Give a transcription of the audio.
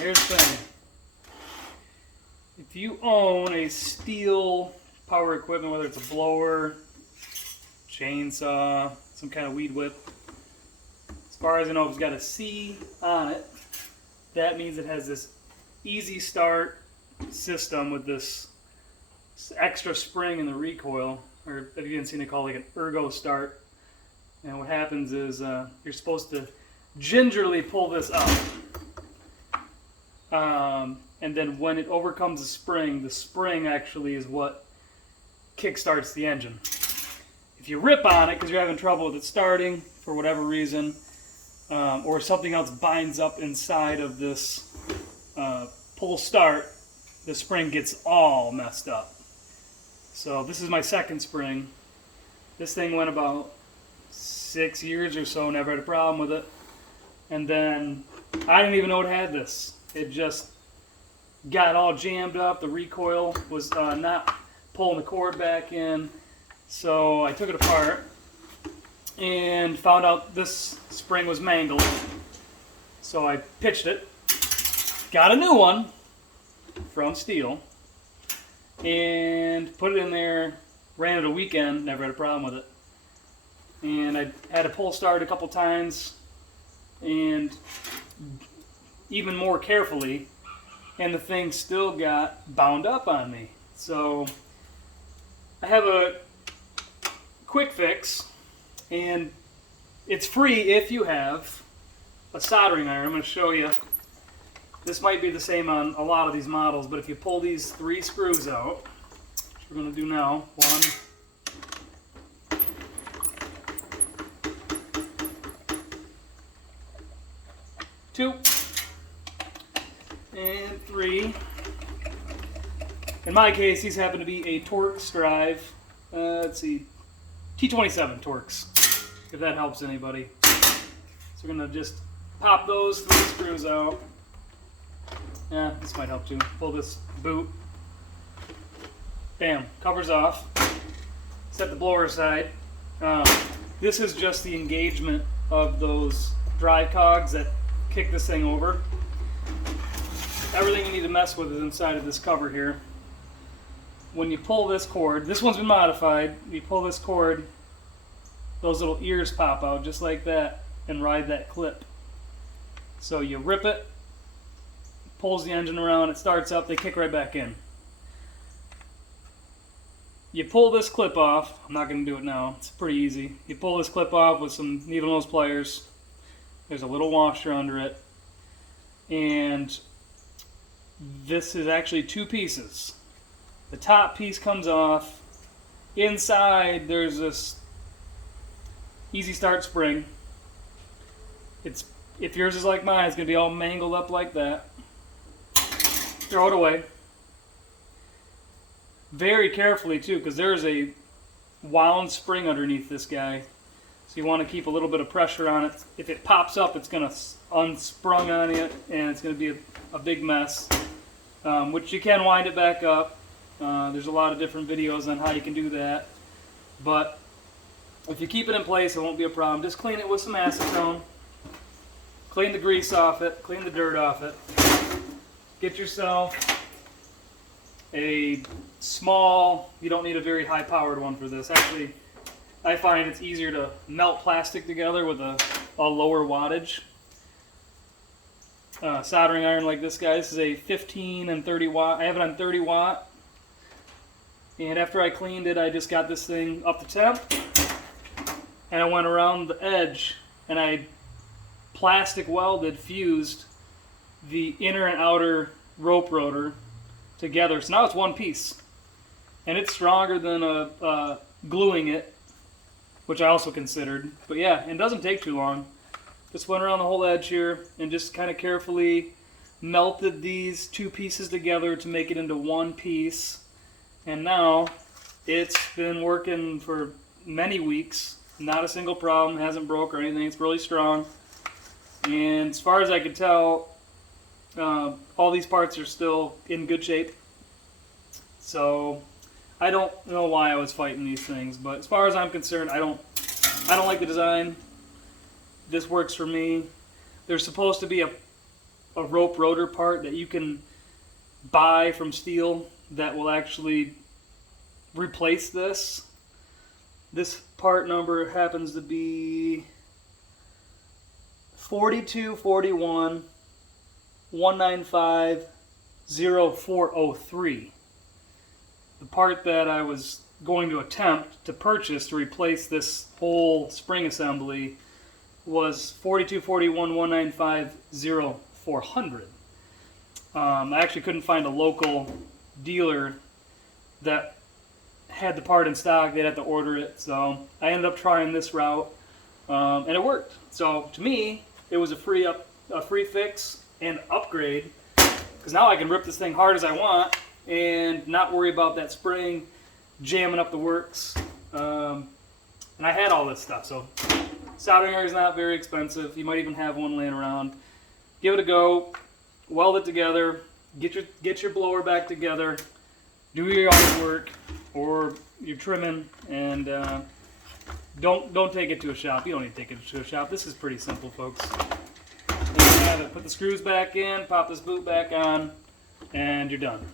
here's the thing. If you own a Stihl power equipment, whether it's a blower, chainsaw, some kind of weed whip, as far as I know, if it's got a C on it, that means it has this EasyStart system with this extra spring in the recoil, or if you haven't seen it, called like an ergo start. And what happens is you're supposed to gingerly pull this up. And then when it overcomes the spring actually is what kickstarts the engine. If you rip on it because you're having trouble with it starting for whatever reason, or something else binds up inside of this pull start, the spring gets all messed up. So this is my second spring. This thing went about 6 years or so, never had a problem with it. And then I didn't even know it had this. It just got all jammed up. The recoil was not pulling the cord back in. So I took it apart and found out this spring was mangled. So I pitched it, got a new one from Stihl, and put it in there, ran it a weekend, never had a problem with it. And I had to pull start a couple times, and even more carefully, and the thing still got bound up on me. So I have a quick fix, and it's free if you have a soldering iron. I'm going to show you. This might be the same on a lot of these models, but if you pull these 3 screws out, which we're going to do now, 1, 2, and 3. In my case, these happen to be a Torx drive. Let's see, T27 Torx, if that helps anybody. So we're going to just pop those 3 screws out. Yeah, this might help too. Pull this boot. Bam, covers off. Set the blower aside. This is just the engagement of those drive cogs that kick this thing over. Everything you need to mess with is inside of this cover here. When you pull this cord, this one's been modified. You pull this cord, those little ears pop out just like that and ride that clip. So you rip it, pulls the engine around, it starts up, they kick right back in. You pull this clip off. I'm not going to do it now, it's pretty easy. You pull this clip off with some needle nose pliers. There's a little washer under it, and this is actually 2 pieces. The top piece comes off. Inside there's this EasyStart spring. If yours is like mine, it's going to be all mangled up like that. Throw it away. Very carefully too, because there's a wound spring underneath this guy. So you want to keep a little bit of pressure on it. If it pops up, it's going to unsprung on you, and it's going to be a big mess. Which you can wind it back up. There's a lot of different videos on how you can do that. But if you keep it in place, it won't be a problem. Just clean it with some acetone. Clean the grease off it. Clean the dirt off it. Get yourself a small, you don't need a very high powered one for this. Actually, I find it's easier to melt plastic together with a lower wattage. Soldering iron like this guy. This is a 15 and 30 watt. I have it on 30 watt. And after I cleaned it, I just got this thing up to temp. And I went around the edge and I plastic welded, fused the inner and outer rope rotor together. So now it's one piece. And it's stronger than gluing it, which I also considered. But yeah, it doesn't take too long. Just went around the whole edge here and just kind of carefully melted these 2 pieces together to make it into one piece. And now it's been working for many weeks. Not a single problem, hasn't broke or anything. It's really strong. And as far as I could tell, all these parts are still in good shape. So I don't know why I was fighting these things, but as far as I'm concerned, I don't like the design. This works for me. There's supposed to be a a rope rotor part that you can buy from Stihl that will actually replace this. This part number happens to be 4241 195 0403. The part that I was going to attempt to purchase to replace this whole spring assembly was 4241 195 0400. I actually couldn't find a local dealer that had the part in stock. They'd have to order it, so I ended up trying this route, and it worked. So to me, it was a free fix and upgrade, because now I can rip this thing hard as I want and not worry about that spring jamming up the works. And I had all this stuff, so soldering iron is not very expensive. You might even have one laying around. Give it a go, weld it together, get your blower back together, do your yard work or your trimming, and don't take it to a shop. You don't need to take it to a shop. This is pretty simple, folks. And you have it. Put the screws back in, pop this boot back on, and you're done.